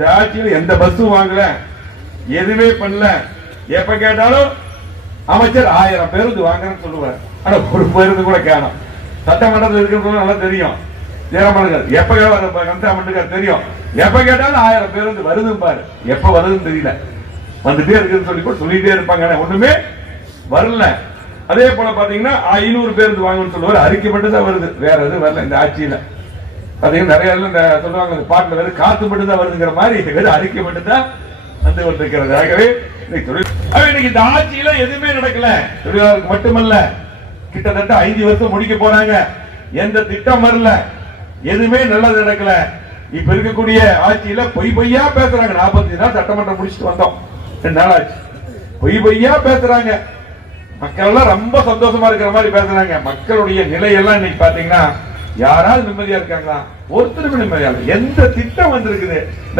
இந்த ஆட்சியில் எந்த பஸ்ஸும் வாங்கல. எதுவுமே பண்ணல. எப்ப கேட்டாலும் அமைச்சர் ஆயிரம் பேருந்து வாங்குறேன்னு சொல்லுவார். ஆனா ஒரு பேருந்து கூட கேணும். சட்டமன்றத்தில் இருக்கிறவங்க நல்லா தெரியும். ஜெயராமனுக்கு எப்ப கந்தா தெரியும். எப்ப கேட்டாலும் ஆயிரம் பேருந்து வருது பாரு எப்ப வருதுன்னு தெரியல. வந்துட்டே இருக்குன்னு சொல்லி கூட சொல்லிட்டே இருப்பாங்க. ஒண்ணுமே வரல. அதே போல பாத்தீங்கன்னா ஐநூறு பேருந்து வாங்கணும்னு சொல்லுவார். அறிக்கை மட்டும் தான் வருது. வேற எதுவும் வரல இந்த ஆட்சியில. அதையும் நிறைய இடத்துல இந்த சொல்லுவாங்க இந்த வெறும் காத்து மட்டும் தான் வருதுங்கிற மாதிரி வெறும் அறிக்கை மட்டும் தான் வந்து கொண்டிருக்கிறது. ஆகவே இன்னைக்கு இந்த ஆட்சியில எதுவுமே நடக்கல. தொழிலாளருக்கு மட்டுமல்ல. கிட்டத்தட்ட ஐந்து வருஷம் முடிக்க போறாங்க. எந்த திட்டம் வரல. எதுவுமே நல்லது நடக்கல. இப்ப இருக்கக்கூடிய ஆட்சியில பொய் பொய்யா பேசுறாங்க. நாற்பத்தி நாள் சட்டமன்றம் முடிச்சுட்டு வந்தோம். ரெண்டு நாள் ஆச்சு. பொய் பொய்யா பேசுறாங்க. மக்கள் எல்லாம் ரொம்ப சந்தோஷமா இருக்கிற மாதிரி பேசுறாங்க. மக்களுடைய நிலையெல்லாம் இன்னைக்கு பாத்தீங்கன்னா யாராவது நிம்மதியா இருக்காங்களா? ஒருத்தருமே நிம்மதியா எந்த திட்டம் வந்திருக்குது? இந்த